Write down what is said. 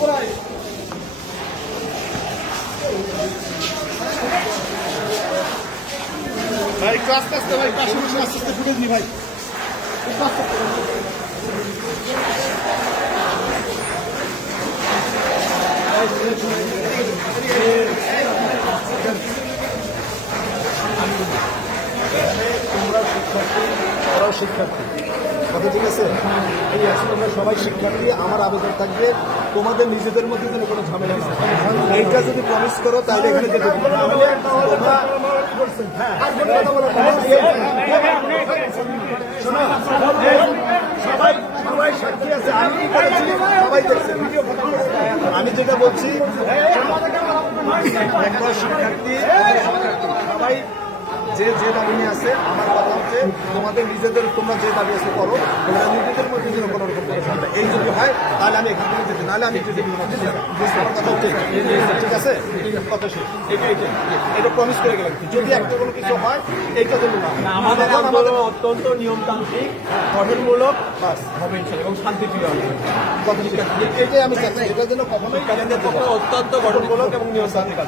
ভাই একটু আস্তে আস্তে ভাই, পাশাপাশি আস্তে আস্তে ফুটে দিই ভাই। তোমরা শিক্ষার্থী, ওরাও শিক্ষার্থী, কথা ঠিক আছে? এই আসলে আমরা সবাই শিক্ষার্থী। আমার আবেদন থাকবে তোমাদের নিজেদের মধ্যে যেন কোনো ঝামেলা না হয়। এইটা যদি প্রমিস করো তাহলে এখানে যেতে সবাই সবাই সাক্ষী আছে। আমি কি করেছি সবাই দেখছে, আমি যেটা বলছি একটা শিক্ষার্থী সবাই যে যে দাবি নিয়ে আছে। আমার কথা হচ্ছে তোমাদের নিজেদের, তোমরা যে দাবি আছে করো, তোমরা নিজেদের মধ্যে যেন কোনো রকম করে ঝামেলা। এই যদি হয় তাহলে আমি এখান থেকে যেতে, নাহলে আমি যেতে দিব না। আমার কথা হচ্ছে ঠিক আছে, কথা শেষ। এটা প্রমিস করে গেলাম। যদি একটা কোনো কিছু হয় এইটা জন্য আমাদের অত্যন্ত নিয়মতান্ত্রিক, গঠনমূলক হবে এবং শান্তিপ্রিয় হবে। এটাই আমি চাচ্ছি, এটার জন্য কখনোই অত্যন্ত গঠনমূলক এবং নিয়মতান্ত্রিক।